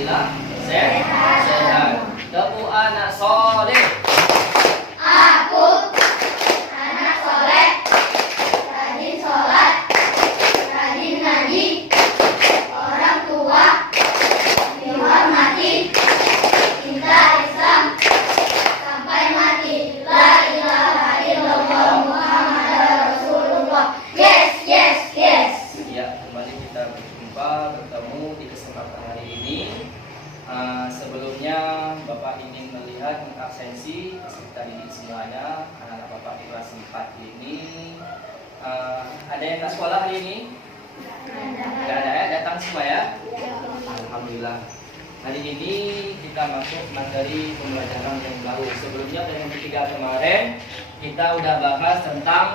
Alhamdulillah sehat. Tepuk anak soleh. Aku anak soleh, rajin sholat, rajin ngaji, orang tua dihormati, cinta Islam sampai mati. La ilaha illallah Muhammad Rasulullah. Yes, yes, yes. Ya, kembali kita berjumpa bertemu di kesempatan hari ini. Sebelumnya Bapak ingin melihat absensi peserta didik semuanya, anak-anak Bapak di kelas 4 ini. Ada yang tak sekolah hari ini? Tidak ada ya, datang semua ya? Alhamdulillah. Hari ini kita masuk materi pembelajaran yang baru. Sebelumnya pada yang ketiga kemarin kita udah bahas tentang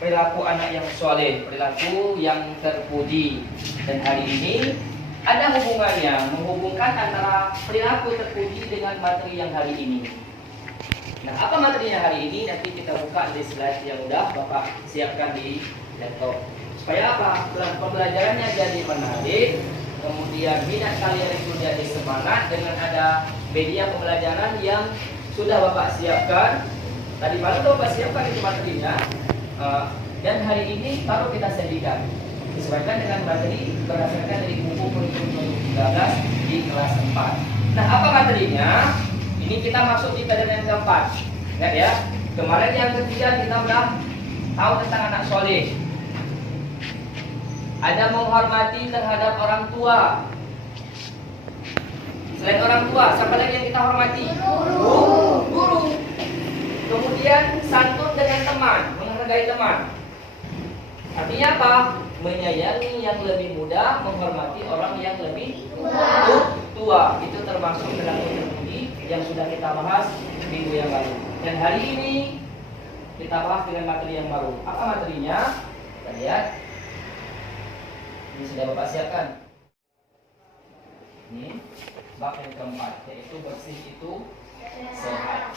perilaku anak yang soleh, perilaku yang terpuji. Dan hari ini ada hubungannya, menghubungkan antara perilaku terpuji dengan materi yang hari ini. Nah, apa materinya hari ini? Nanti kita buka di slide yang udah Bapak siapkan di laptop. Supaya apa? Pembelajarannya jadi menarik, kemudian minat kalian itu jadi semangat dengan ada media pembelajaran yang sudah Bapak siapkan. Tadi malam Bapak siapkan itu materinya, dan hari ini baru kita sajikan. Disesuaikan dengan materi berdasarkan dari buku kurikulum 2013 di kelas 4. Nah, apa materinya? Ini kita masuk di pelajaran yang keempat. Ingat ya, kemarin yang ketiga kita udah tahu tentang anak soleh. Ada menghormati terhadap orang tua. Selain orang tua, siapa lagi yang kita hormati? Guru. Kemudian santun dengan teman, menghargai teman. Artinya apa? Menyayangi yang lebih muda, menghormati orang yang lebih tua. Itu termasuk dalam terpuji yang sudah kita bahas minggu yang lalu. Dan hari ini kita bahas dengan materi yang baru. Apa materinya? Kita lihat. Ini sudah Bapak siapkan. Ini bab yang keempat, yaitu bersih itu sehat.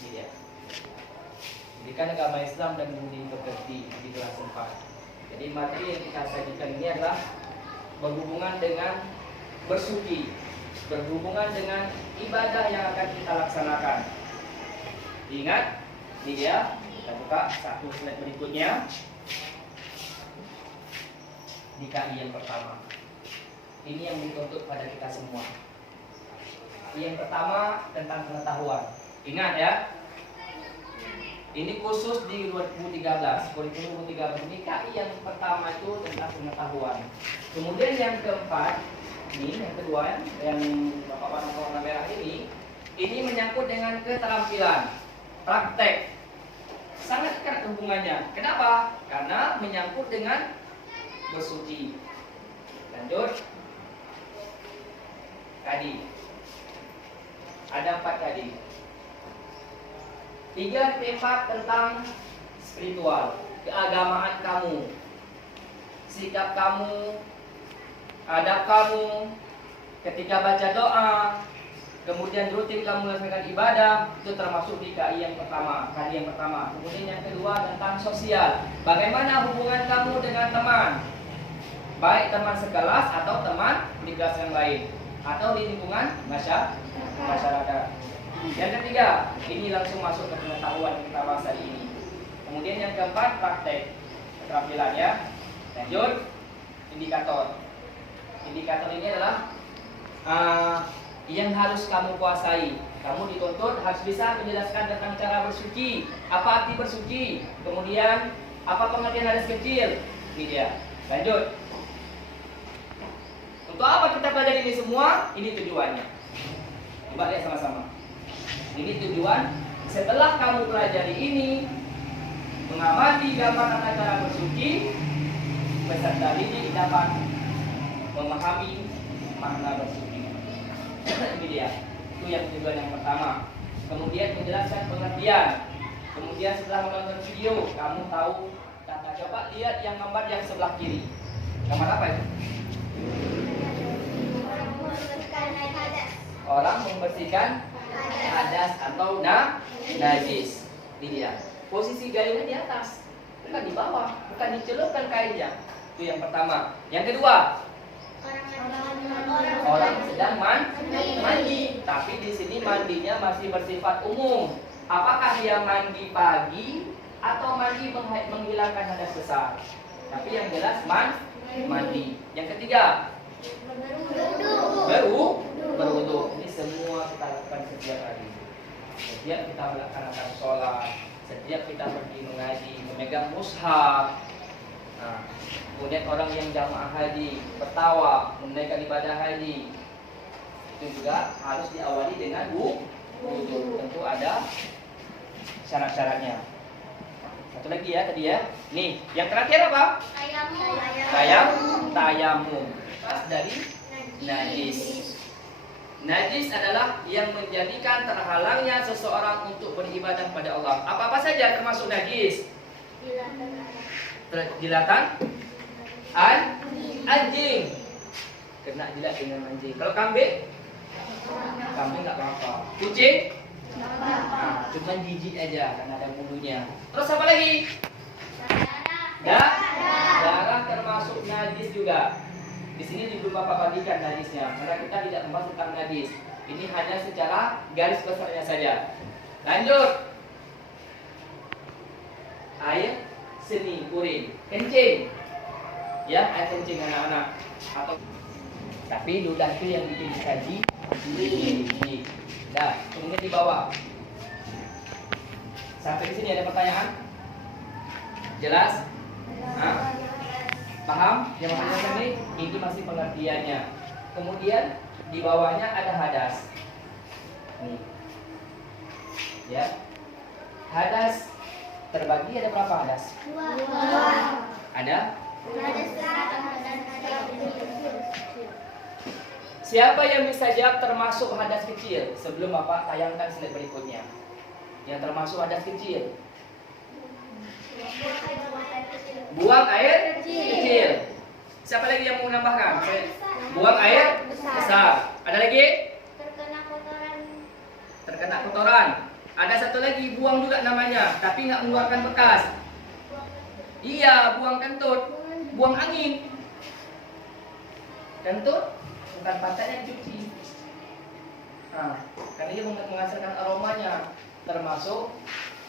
Ini dia. Pendidikan agama Islam dan budi pekerti di kelas 4. Jadi materi yang kita sajikan ini adalah berhubungan dengan bersuci, berhubungan dengan ibadah yang akan kita laksanakan. Ingat, ini dia. Kita buka satu slide berikutnya. DKI yang pertama. Ini yang dituntut pada kita semua. Yang pertama tentang pengetahuan. Ingat ya. Ini khusus di 2013, kurikulum 2013. Ini KI yang pertama itu tentang pengetahuan. Kemudian yang keempat, ini yang kedua, yang Bapak warna merah ini menyangkut dengan keterampilan, praktek. Sangat erat hubungannya. Kenapa? Karena menyangkut dengan bersuci. Lanjut. Kadi. Ada 4 kadi. 3 tempat tentang spiritual, keagamaan kamu, sikap kamu, adab kamu, ketika baca doa, kemudian rutin kamu melaksanakan ibadah, itu termasuk di KI yang pertama, kadi yang pertama. Kemudian yang kedua tentang sosial, bagaimana hubungan kamu dengan teman, baik teman sekelas atau teman di kelas yang lain, atau di lingkungan masyarakat. Yang ketiga, ini langsung masuk ke pengetahuan yang kita bahas hari ini. Kemudian yang keempat, praktek keterampilan ya. Lanjut, indikator. Indikator ini adalah yang harus kamu kuasai. Kamu dituntut harus bisa menjelaskan tentang cara bersuci, apa arti bersuci, kemudian apa pengertian hadas kecil. Ini dia. Lanjut. Untuk apa kita pelajari ini semua? Ini tujuannya. Coba lihat sama-sama. Ini tujuan, setelah kamu pelajari ini, mengamati gambar tata cara bersuci, peserta didik dapat memahami makna bersuci. Ini dia, itu yang tujuan yang pertama. Kemudian menjelaskan pengertian. Kemudian setelah menonton video, kamu tahu tata. Coba lihat yang gambar yang sebelah kiri. Gambar apa itu? Orang membersihkan hadas atau najis. Ini dia. Posisi gayungnya di atas, bukan di bawah, bukan dicelupkan kainnya. Itu yang pertama. Yang kedua, mandinya masih bersifat umum. Apakah dia mandi pagi atau mandi menghilangkan hadas besar? Tapi yang jelas mandi. Yang ketiga, berwudu. Ini semua kita lakukan setiap hari. Setiap kita melaksanakan sholat, setiap kita pergi mengaji, memegang mushaf. Nah, kemudian orang yang jamaah haji, bertawa, menunaikan ibadah haji, itu juga harus diawali dengan wudu. Tentu ada syarat-syaratnya. Satu lagi ya tadi ya. Nih, yang terakhir apa? Tayamum. Lepas dari najis. Najis adalah yang menjadikan terhalangnya seseorang untuk beribadah pada Allah. Apa-apa saja termasuk najis? Jilatan anjing. Kena jilat dengan anjing. Kalau kambing? Kambing nggak apa-apa. Kucing? Nah, cuma jijik aja karena ada bulunya. Terus apa lagi? Darah termasuk najis juga. Di sini belum Bapak bagikan najisnya karena kita tidak membahas tentang najis. Ini hanya secara garis besarnya saja. Lanjut. Air seni, urin, kencing. Ya, air kencing anak-anak. Atau tapi ludah itu yang bikin dikaji. Dah, kemudian di bawah. Sampai di sini ada pertanyaan? Jelas? Hah? Paham? Yang maksudnya ini masih pengertiannya. Kemudian di bawahnya ada hadas. Nih. Ya. Hadas terbagi ada berapa hadas? Ada? Siapa yang bisa jawab termasuk hadas kecil? Sebelum Bapak tayangkan slide berikutnya. Yang termasuk hadas kecil. Buang air kecil. Siapa lagi yang mau menambahkan? Buang air besar. Ada lagi? Terkena kotoran. Ada satu lagi, buang juga namanya, tapi nggak mengeluarkan bekas. Iya, buang kentut. Buang angin. Kentut bukan pantatnya dicuci. Nah, karena dia menghasilkan aromanya, termasuk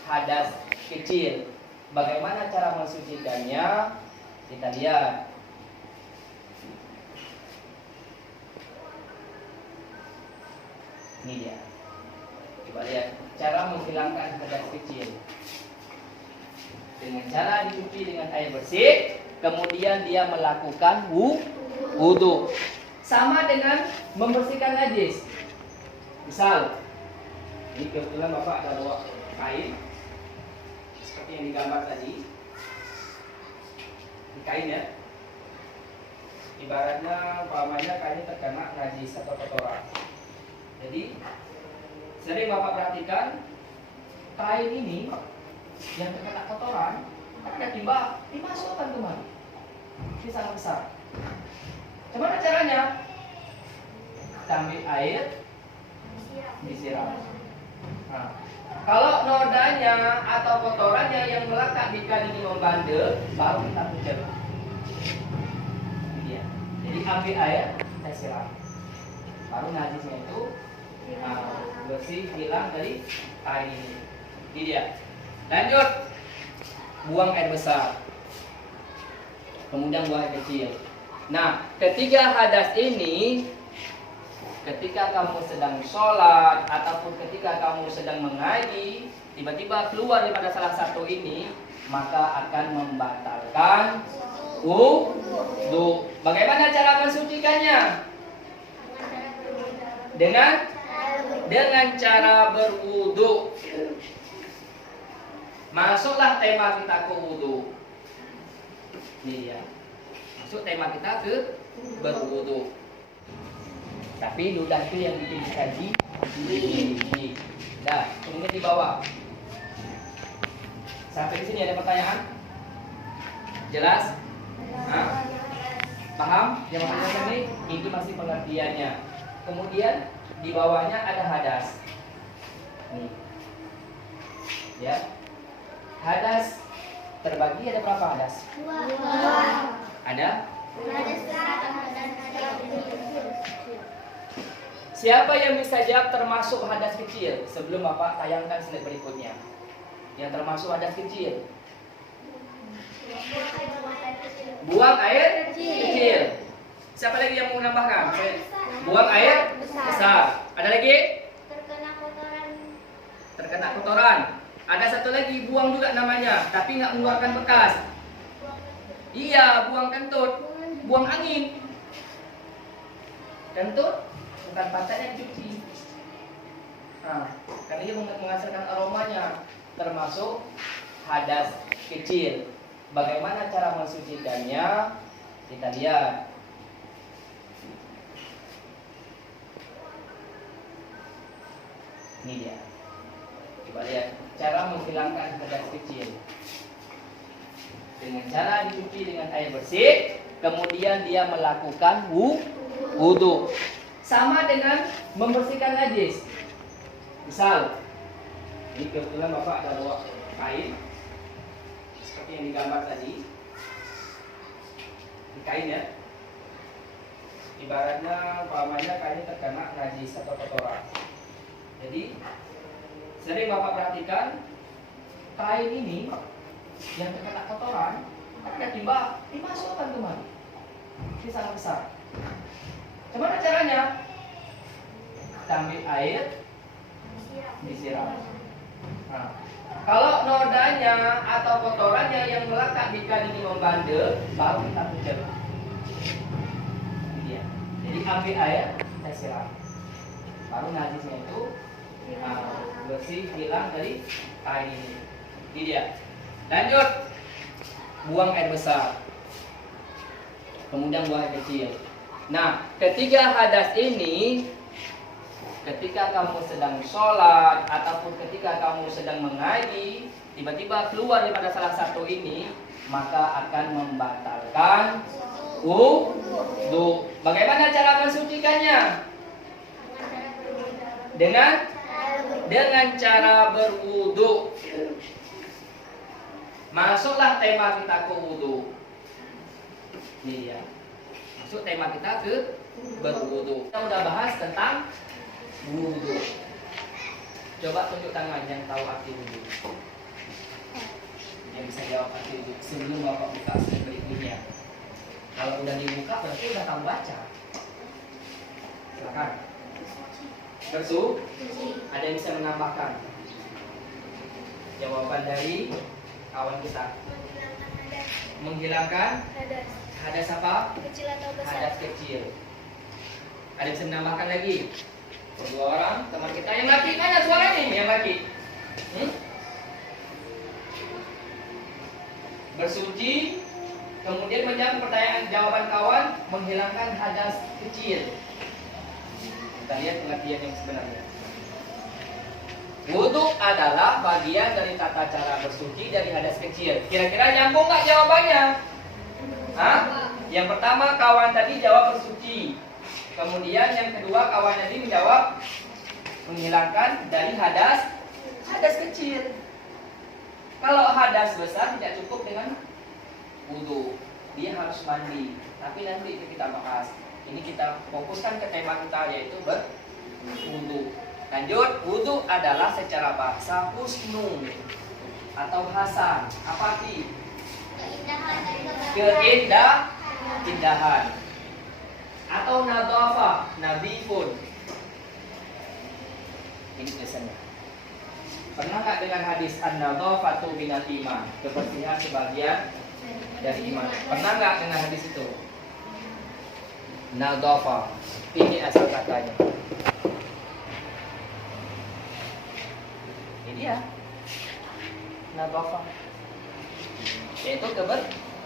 hadas kecil. Bagaimana cara mensucikannya? Kita lihat. Ini dia. Coba lihat cara menghilangkan hadas kecil. Dengan cara dicuci dengan air bersih, kemudian dia melakukan wudu. Sama dengan membersihkan najis. Misal, ini kebetulan Bapak ada bawa kain seperti yang digambar tadi. Di kain ya. Ibaratnya umpamanya kain terkena najis atau kotoran. Jadi sering Bapak perhatikan kain ini yang terkena kotoran, ada timba dimasukkan kemari. Ini sangat besar. Bagaimana caranya? Ambil air, disiram. Nah, kalau nodanya atau kotorannya yang melekat di kain ini membandel, baru kita pucet. Ini dia. Jadi ambil air, kita siram. Baru najisnya itu bersih, hilang dari kain ini. Ini dia. Lanjut. Buang air besar. Kemudian buang air kecil. Nah, ketiga hadas ini, ketika kamu sedang sholat ataupun ketika kamu sedang mengaji, tiba-tiba keluar daripada salah satu ini, maka akan membatalkan wudu. Bagaimana cara mensucikannya? Dengan cara berwudu. Masuklah tema kita ke wudu. Ini dia. Masuk tema kita ke berwudu. Tapi ludah itu yang bikin dikaji. Dah, kemudian di bawah. Sampai di sini ada pertanyaan? Jelas? Hah? Paham? Yang maksudnya ini masih pengertiannya. Kemudian di bawahnya ada hadas. Nih. Ya. Hadas terbagi ada berapa hadas? Ada? Siapa yang bisa jawab termasuk hadas kecil? Sebelum Bapak tayangkan slide berikutnya. Yang termasuk hadas kecil. Buang air kecil. Siapa lagi yang mau menambahkan? Buang air besar. Ada lagi? Terkena kotoran. Ada satu lagi, buang juga namanya, tapi nggak mengeluarkan bekas. Iya, buang kentut. Buang angin. Kentut bukan pantatnya dicuci. Nah, karena dia menghasilkan aromanya, termasuk hadas kecil. Bagaimana cara mensucikannya? Kita lihat. Ini dia. Coba lihat cara menghilangkan hadas kecil. Dengan cara dicuci dengan air bersih, kemudian dia melakukan wudu. Sama dengan membersihkan najis. Misal, ini kebetulan Bapak ada bawa kain seperti yang digambar tadi. Di kain ya. Ibaratnya umpamanya kain terkena najis atau kotoran. Jadi sering Bapak perhatikan kain ini yang terkena kotoran, ada timba dimasukkan kemari. Ini sangat besar. Gimana caranya? Kita ambil air, disiram. Nah, kalau nodanya atau kotorannya yang melekat di kain ini membandel, baru kita pucuk. Ini dia. Jadi ambil air, kita siram. Baru najisnya itu bersih, hilang dari kain ini. Ini dia. Lanjut, buang air besar, kemudian buang air kecil. Nah, ketiga hadas ini, ketika kamu sedang sholat ataupun ketika kamu sedang mengaji, tiba-tiba keluar daripada salah satu ini, maka akan membatalkan wudu. Bagaimana cara mensucikannya? Dengan cara berwudu. Masuklah tema kita ke wudu. Ini dia. Masuk tema kita ke berwudu. Kita udah bahas tentang wudu. Coba tunjuk tangan yang tahu arti wudu. Yang bisa jawab arti wudu sebelum Bapak buka slide berikutnya. Kalau udah dibuka berarti udah tahu baca. Silakan. Bersu? Ada yang bisa menambahkan? Jawaban dari kawan kita. Menghilangkan hadas apa? Kecil atau besar? Hadas kecil. Ada yang bisa menambahkan lagi? Dua orang teman kita yang laki, mana suaranya yang laki? Bersuci, kemudian menjawab pertanyaan jawaban kawan, menghilangkan hadas kecil. Kita lihat pengertian yang sebenarnya. Wudu adalah bagian dari tata cara bersuci dari hadas kecil. Kira-kira nyambung nggak jawabannya? Hah? Yang pertama kawan tadi jawab bersuci. Kemudian yang kedua kawan tadi menjawab menghilangkan dari hadas kecil. Kalau hadas besar tidak cukup dengan wudu, dia harus mandi. Tapi nanti kita bahas. Ini kita fokuskan ke tema kita yaitu berwudu. Lanjut, wudu adalah secara bahasa husnun atau hasan. Apa arti? Keindahan atau nadhafa, nadhifun. Ini tulisannya. Pernah nggak dengar hadis an-nadhafatu minal iman? Kebersihan sebagian dari iman. Pernah nggak dengar hadis itu? Nadhafa. Ini asal katanya. Ini ya. Nadhafa. Yaitu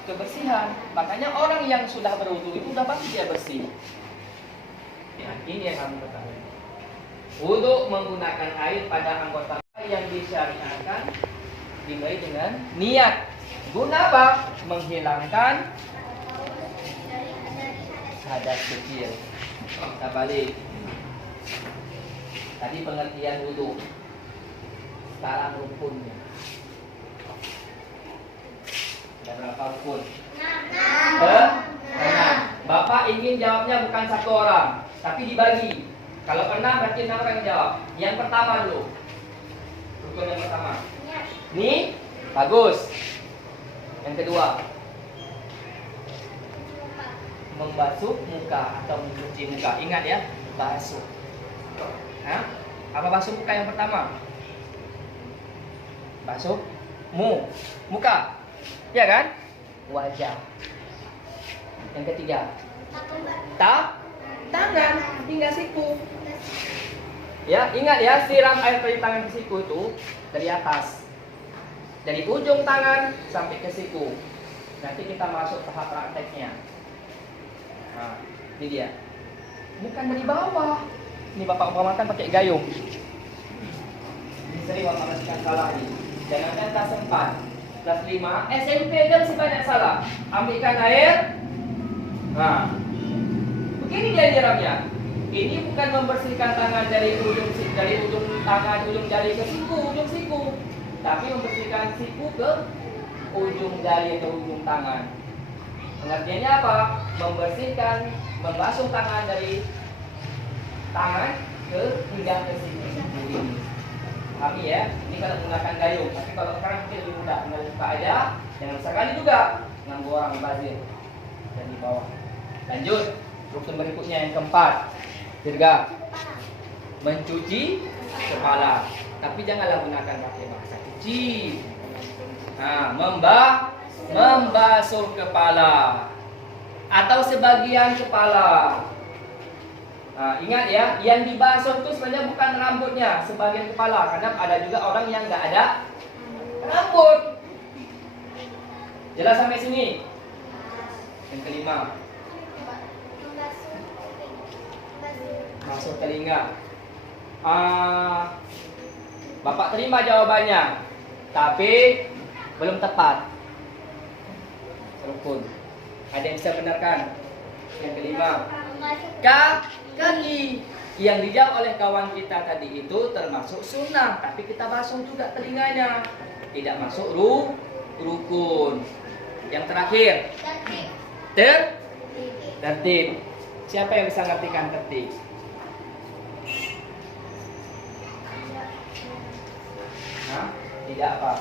kebersihan. Makanya orang yang sudah berwudu itu udah pasti dia bersih. Ya, ini yang kamu ketahui. Wudu menggunakan air pada anggota yang disyariatkan dimulai dengan niat. Guna apa? Menghilangkan hadas kecil. Kita balik. Tadi pengertian wudu. Sekarang rukunnya. Ada berapa rukun? 6. Bapak ingin jawabnya bukan satu orang, tapi dibagi. Kalau 6 berarti 6 orang yang jawab. Yang pertama dulu. Rukun yang pertama. Ni, bagus. Yang kedua, membasuh muka atau mencuci muka. Ingat ya, basuh. Hah? Apa basuh muka yang pertama? Basuh muka. Ya kan? Wajah. Yang ketiga, tangan hingga siku. Ya, ingat ya, siram air dari tangan ke siku itu dari atas. Dari ujung tangan sampai ke siku. Nanti kita masuk tahap prakteknya. Nah, ini dia. Bukan dari bawah. Ini Bapak umpamakan pakai gayung. Ini sering Bapak masukkan salah nih. Jangan kelas 4, kelas 5, SMP aja masih banyak salah. Ambilkan air. Nah, begini dia nyiramnya. Ini bukan membersihkan tangan dari ujung tangan, ujung jari ke ujung siku, tapi membersihkan siku ke ujung jari atau ujung tangan. Pengertiannya apa? Membersihkan, membasuh tangan dari tangan hingga ke siku ini. Pahami ya? Ini kalau menggunakan gayung. Tapi kalau sekarang mungkin lebih mudah, tinggal buka aja. Jangan sekali juga dengan borang bazir dari bawah. Lanjut, rukun berikutnya yang keempat. Dirga, mencuci kepala. Tapi janganlah gunakan pakai bahasa cuci. Nah, membasuh kepala atau sebagian kepala. Nah, ingat ya, yang dibasuh itu sebenarnya bukan rambutnya, sebagian kepala. Karena ada juga orang yang nggak ada rambut. Jelas sampai sini? Yang kelima, masuk telinga. Bapak terima jawabannya, tapi belum tepat. Rukun. Ada yang bisa benarkan? Yang kelima, kaki. Yang dijawab oleh kawan kita tadi itu termasuk sunnah, tapi kita basuh juga telinganya. Tidak masuk rukun. Yang terakhir, tertib. Siapa yang bisa ngertikan tertib? Hah? Tidak apa?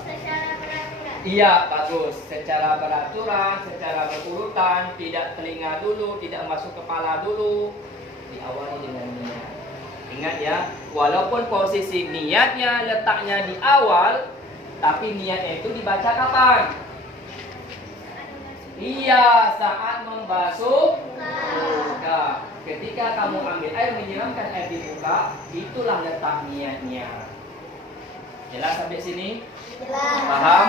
Iya, bagus. Secara beraturan, secara berurutan, tidak telinga dulu, tidak masuk kepala dulu. Diawali dengan niat. Ingat ya, walaupun posisi niatnya letaknya di awal, tapi niatnya itu dibaca kapan? Iya, saat membasuh muka. Ketika kamu ambil air, menyiramkan air di muka, itulah letak niatnya. Jelas sampai sini? Jelas. Paham?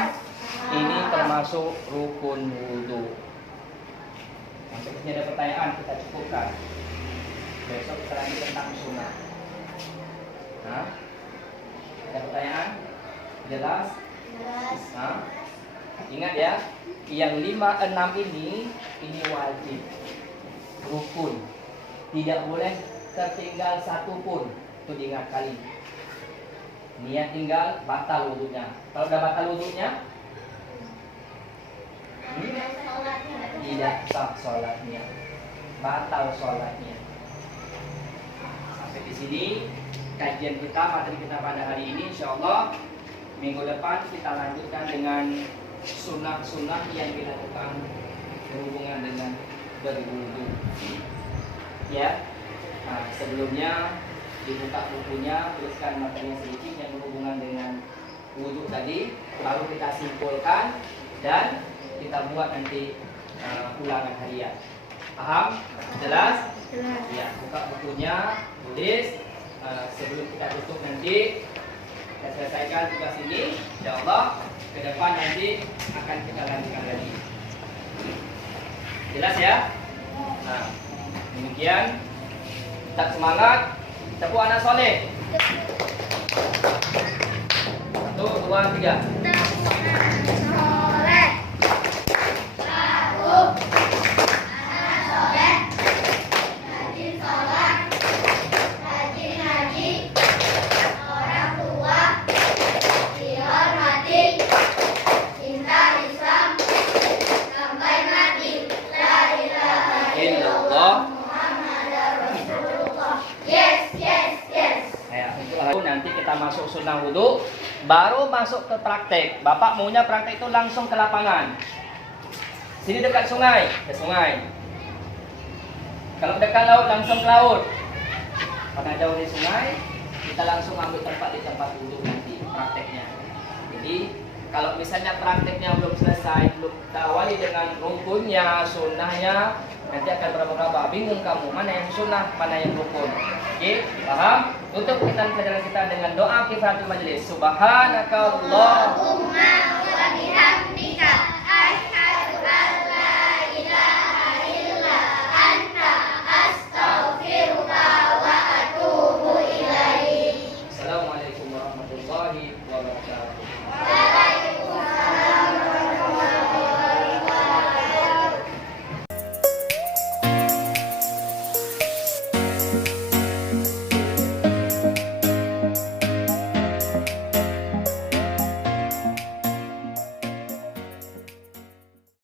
Ini termasuk rukun wudu. Masuk ke sini ada pertanyaan, kita cukupkan. Besok kita lanjut tentang sunnah. Nah, ada pertanyaan? Jelas? Jelas. Nah, ingat ya, yang 5, 6 ini wajib, rukun. Tidak boleh tertinggal satu pun. Itu diingat kali. Niat tinggal, batal wudunya. Kalau udah batal wudunya, tidak sah sholatnya, batal sholatnya. Sampai di sini kajian kita, materi kita pada hari ini. Insya Allah minggu depan kita lanjutkan dengan sunnah-sunnah yang dilakukan berhubungan dengan berwudu. Ya, nah, sebelumnya dibuka bukunya, tuliskan materi sedikit yang berhubungan dengan wudu tadi, lalu kita simpulkan dan kita buat nanti ulangan harian. Paham? Jelas? Jelas. Ya, buka bukunya, tulis. Sebelum kita tutup nanti kita selesaikan tugas ini. Insya Allah ke depan nanti akan kita lanjutkan lagi. Jelas ya? Nah, demikian. Tetap semangat. Tepuk anak soleh. 1, 2, 3. Soleh. 1. Anak soleh. Rajin sholat. Rajin ngaji. Orang tua dihormati. Cinta Islam sampai mati. La ilaha illallah Muhammadar Rasulullah. Yes, yes. masuk sunnah wudhu, baru masuk ke praktek. Bapak maunya praktek itu langsung ke lapangan. Sini dekat sungai, ke sungai. Kalau dekat laut, langsung ke laut. Karena jauh dari sungai, kita langsung ambil tempat di tempat wudhu nanti prakteknya. Jadi kalau misalnya prakteknya belum selesai, belum terawali dengan rukunnya, sunnahnya, nanti akan berapa-berapa. Bingung kamu, mana yang sunnah, mana yang rukun. Oke, paham? Tutup kita pelajaran kita dengan doa kifaratul majelis. Subhanakallahumma Allahumma wa bihamdika